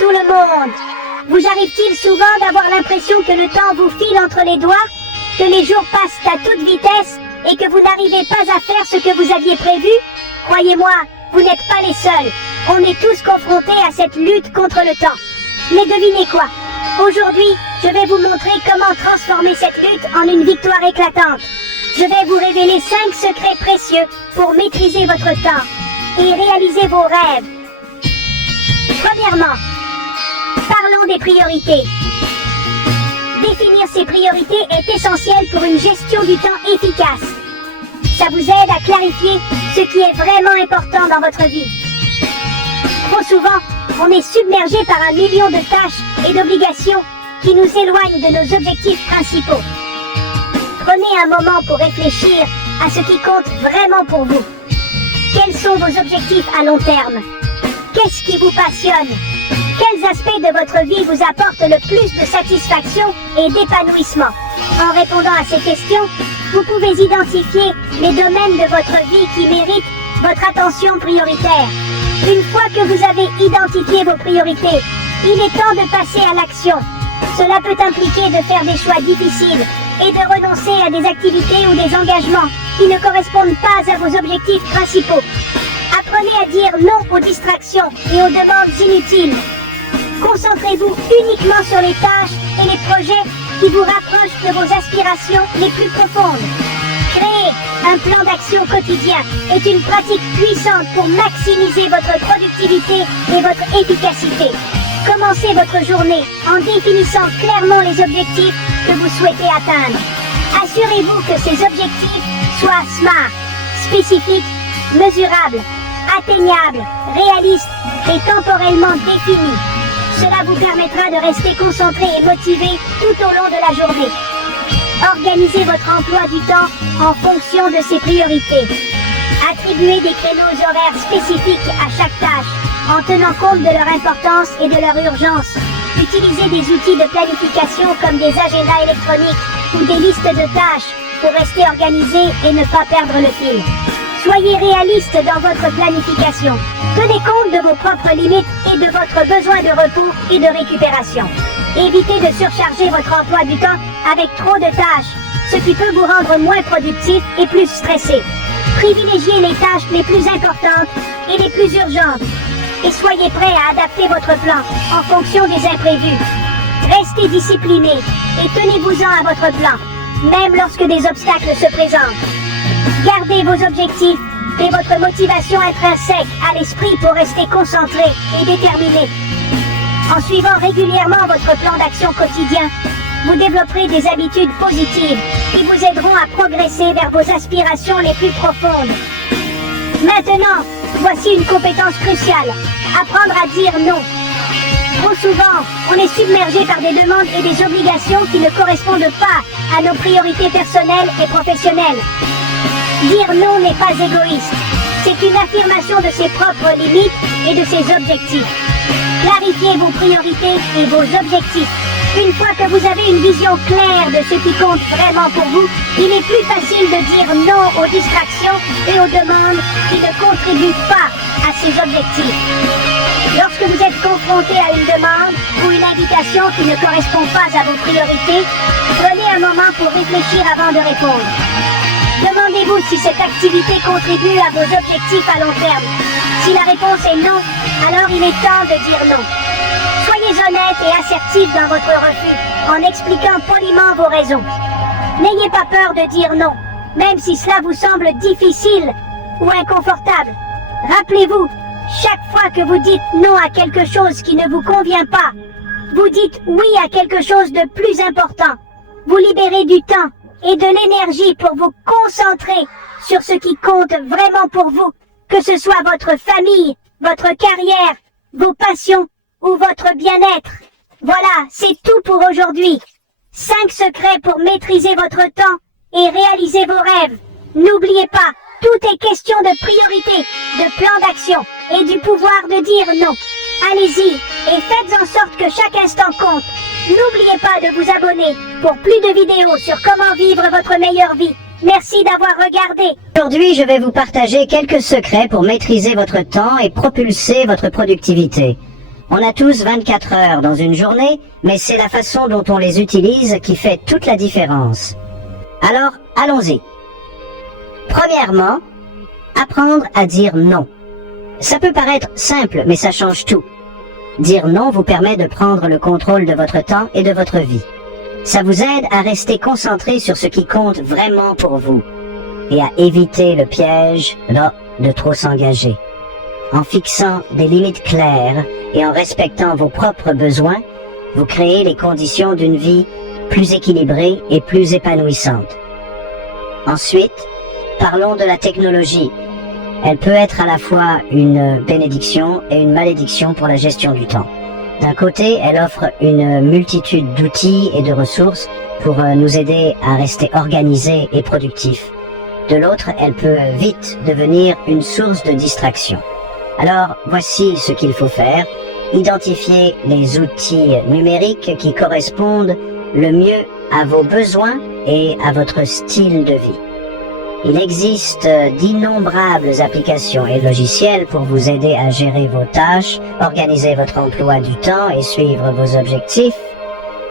tout le monde. Vous arrive-t-il souvent d'avoir l'impression que le temps vous file entre les doigts, que les jours passent à toute vitesse et que vous n'arrivez pas à faire ce que vous aviez prévu? Croyez-moi, vous n'êtes pas les seuls. On est tous confrontés à cette lutte contre le temps. Mais devinez quoi? Aujourd'hui, je vais vous montrer comment transformer cette lutte en une victoire éclatante. Je vais vous révéler 5 secrets précieux pour maîtriser votre temps et réaliser vos rêves. Premièrement, parlons des priorités. Définir ses priorités est essentiel pour une gestion du temps efficace. Ça vous aide à clarifier ce qui est vraiment important dans votre vie. Trop souvent, on est submergé par un million de tâches et d'obligations qui nous éloignent de nos objectifs principaux. Prenez un moment pour réfléchir à ce qui compte vraiment pour vous. Quels sont vos objectifs à long terme? Qu'est-ce qui vous passionne? Quels aspects de votre vie vous apportent le plus de satisfaction et d'épanouissement? En répondant à ces questions, vous pouvez identifier les domaines de votre vie qui méritent votre attention prioritaire. Une fois que vous avez identifié vos priorités, il est temps de passer à l'action. Cela peut impliquer de faire des choix difficiles et de renoncer à des activités ou des engagements qui ne correspondent pas à vos objectifs principaux. Apprenez à dire non aux distractions et aux demandes inutiles. Concentrez-vous uniquement sur les tâches et les projets qui vous rapprochent de vos aspirations les plus profondes. Créer un plan d'action quotidien est une pratique puissante pour maximiser votre productivité et votre efficacité. Commencez votre journée en définissant clairement les objectifs que vous souhaitez atteindre. Assurez-vous que ces objectifs soient SMART, spécifiques, mesurables, atteignables, réalistes et temporellement définis. Cela vous permettra de rester concentré et motivé tout au long de la journée. Organisez votre emploi du temps en fonction de ses priorités. Attribuez des créneaux horaires spécifiques à chaque tâche, en tenant compte de leur importance et de leur urgence. Utilisez des outils de planification comme des agendas électroniques ou des listes de tâches pour rester organisé et ne pas perdre le fil. Soyez réaliste dans votre planification. Tenez compte de vos propres limites et de votre besoin de repos et de récupération. Évitez de surcharger votre emploi du temps avec trop de tâches, ce qui peut vous rendre moins productif et plus stressé. Privilégiez les tâches les plus importantes et les plus urgentes. Et soyez prêt à adapter votre plan en fonction des imprévus. Restez discipliné et tenez-vous-en à votre plan, même lorsque des obstacles se présentent. Gardez vos objectifs et votre motivation intrinsèque à l'esprit pour rester concentré et déterminé. En suivant régulièrement votre plan d'action quotidien, vous développerez des habitudes positives qui vous aideront à progresser vers vos aspirations les plus profondes. Maintenant, voici une compétence cruciale, apprendre à dire non. Trop souvent, on est submergé par des demandes et des obligations qui ne correspondent pas à nos priorités personnelles et professionnelles. Dire non n'est pas égoïste, c'est une affirmation de ses propres limites et de ses objectifs. Clarifiez vos priorités et vos objectifs. Une fois que vous avez une vision claire de ce qui compte vraiment pour vous, il est plus facile de dire non aux distractions et aux demandes qui ne contribuent pas à ces objectifs. Lorsque vous êtes confronté à une demande ou une invitation qui ne correspond pas à vos priorités, prenez un moment pour réfléchir avant de répondre. Demandez-vous si cette activité contribue à vos objectifs à long terme. Si la réponse est non, alors il est temps de dire non. Soyez honnête et assertif dans votre refus, en expliquant poliment vos raisons. N'ayez pas peur de dire non, même si cela vous semble difficile ou inconfortable. Rappelez-vous, chaque fois que vous dites non à quelque chose qui ne vous convient pas, vous dites oui à quelque chose de plus important. Vous libérez du temps et de l'énergie pour vous concentrer sur ce qui compte vraiment pour vous, que ce soit votre famille, votre carrière, vos passions ou votre bien-être. Voilà, c'est tout pour aujourd'hui. 5 secrets pour maîtriser votre temps et réaliser vos rêves. N'oubliez pas, tout est question de priorité, de plan d'action et du pouvoir de dire non. Allez-y et faites en sorte que chaque instant compte. N'oubliez pas de vous abonner pour plus de vidéos sur comment vivre votre meilleure vie. Merci d'avoir regardé. Aujourd'hui, je vais vous partager quelques secrets pour maîtriser votre temps et propulser votre productivité. On a tous 24 heures dans une journée, mais c'est la façon dont on les utilise qui fait toute la différence. Alors, allons-y. Premièrement, apprendre à dire non. Ça peut paraître simple, mais ça change tout. Dire non vous permet de prendre le contrôle de votre temps et de votre vie. Ça vous aide à rester concentré sur ce qui compte vraiment pour vous et à éviter le piège de trop s'engager. En fixant des limites claires et en respectant vos propres besoins, vous créez les conditions d'une vie plus équilibrée et plus épanouissante. Ensuite, parlons de la technologie. Elle peut être à la fois une bénédiction et une malédiction pour la gestion du temps. D'un côté, elle offre une multitude d'outils et de ressources pour nous aider à rester organisés et productifs. De l'autre, elle peut vite devenir une source de distraction. Alors, voici ce qu'il faut faire. Identifier les outils numériques qui correspondent le mieux à vos besoins et à votre style de vie. Il existe d'innombrables applications et logiciels pour vous aider à gérer vos tâches, organiser votre emploi du temps et suivre vos objectifs.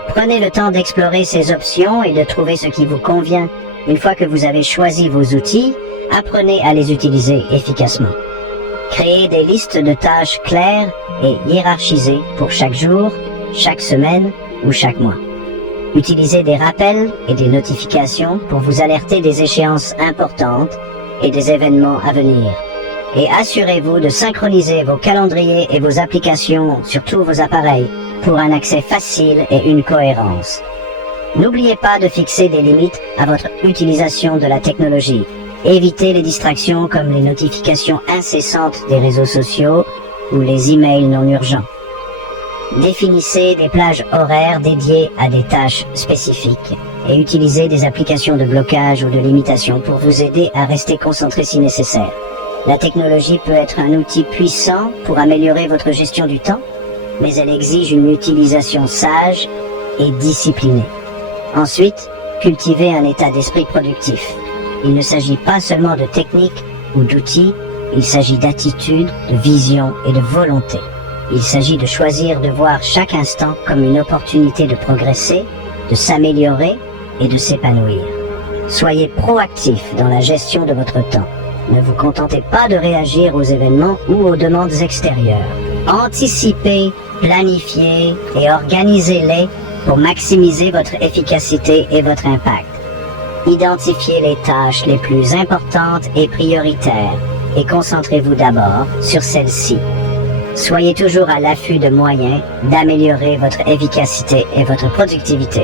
Prenez le temps d'explorer ces options et de trouver ce qui vous convient. Une fois que vous avez choisi vos outils, apprenez à les utiliser efficacement. Créez des listes de tâches claires et hiérarchisées pour chaque jour, chaque semaine ou chaque mois. Utilisez des rappels et des notifications pour vous alerter des échéances importantes et des événements à venir. Et assurez-vous de synchroniser vos calendriers et vos applications sur tous vos appareils pour un accès facile et une cohérence. N'oubliez pas de fixer des limites à votre utilisation de la technologie. Évitez les distractions comme les notifications incessantes des réseaux sociaux ou les emails non urgents. Définissez des plages horaires dédiées à des tâches spécifiques et utilisez des applications de blocage ou de limitation pour vous aider à rester concentré si nécessaire. La technologie peut être un outil puissant pour améliorer votre gestion du temps, mais elle exige une utilisation sage et disciplinée. Ensuite, cultivez un état d'esprit productif. Il ne s'agit pas seulement de techniques ou d'outils, il s'agit d'attitude, de vision et de volonté. Il s'agit de choisir de voir chaque instant comme une opportunité de progresser, de s'améliorer et de s'épanouir. Soyez proactif dans la gestion de votre temps. Ne vous contentez pas de réagir aux événements ou aux demandes extérieures. Anticipez, planifiez et organisez-les pour maximiser votre efficacité et votre impact. Identifiez les tâches les plus importantes et prioritaires et concentrez-vous d'abord sur celles-ci. Soyez toujours à l'affût de moyens d'améliorer votre efficacité et votre productivité.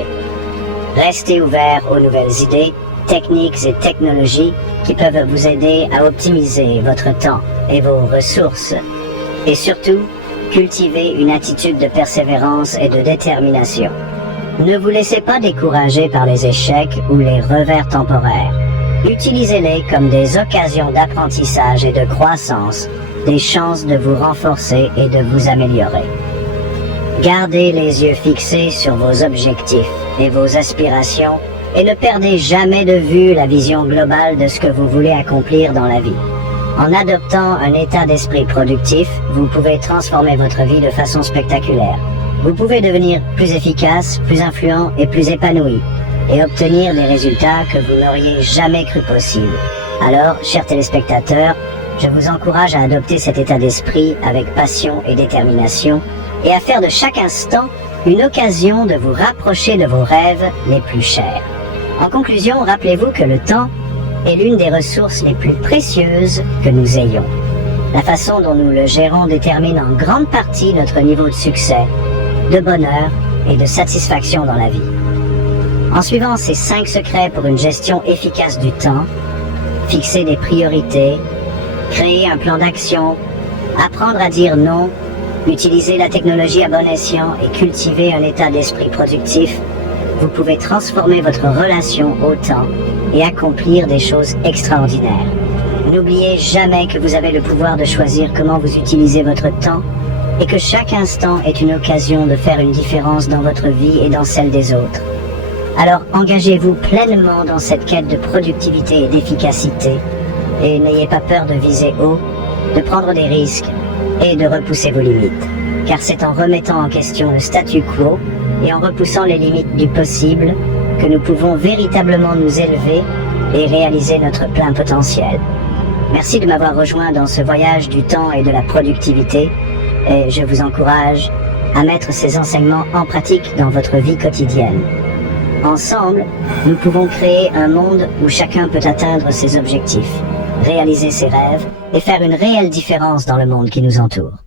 Restez ouvert aux nouvelles idées, techniques et technologies qui peuvent vous aider à optimiser votre temps et vos ressources. Et surtout, cultivez une attitude de persévérance et de détermination. Ne vous laissez pas décourager par les échecs ou les revers temporaires. Utilisez-les comme des occasions d'apprentissage et de croissance, des chances de vous renforcer et de vous améliorer. Gardez les yeux fixés sur vos objectifs et vos aspirations et ne perdez jamais de vue la vision globale de ce que vous voulez accomplir dans la vie. En adoptant un état d'esprit productif, vous pouvez transformer votre vie de façon spectaculaire. Vous pouvez devenir plus efficace, plus influent et plus épanoui et obtenir des résultats que vous n'auriez jamais cru possible. Alors, chers téléspectateurs, je vous encourage à adopter cet état d'esprit avec passion et détermination et à faire de chaque instant une occasion de vous rapprocher de vos rêves les plus chers. En conclusion, rappelez-vous que le temps est l'une des ressources les plus précieuses que nous ayons. La façon dont nous le gérons détermine en grande partie notre niveau de succès, de bonheur et de satisfaction dans la vie. En suivant ces 5 secrets pour une gestion efficace du temps, fixer des priorités, créer un plan d'action, apprendre à dire non, utiliser la technologie à bon escient et cultiver un état d'esprit productif, vous pouvez transformer votre relation au temps et accomplir des choses extraordinaires. N'oubliez jamais que vous avez le pouvoir de choisir comment vous utilisez votre temps et que chaque instant est une occasion de faire une différence dans votre vie et dans celle des autres. Alors engagez-vous pleinement dans cette quête de productivité et d'efficacité et n'ayez pas peur de viser haut, de prendre des risques et de repousser vos limites. car c'est en remettant en question le statu quo et en repoussant les limites du possible que nous pouvons véritablement nous élever et réaliser notre plein potentiel. Merci de m'avoir rejoint dans ce voyage du temps et de la productivité, et je vous encourage à mettre ces enseignements en pratique dans votre vie quotidienne. Ensemble, nous pouvons créer un monde où chacun peut atteindre ses objectifs, réaliser ses rêves et faire une réelle différence dans le monde qui nous entoure.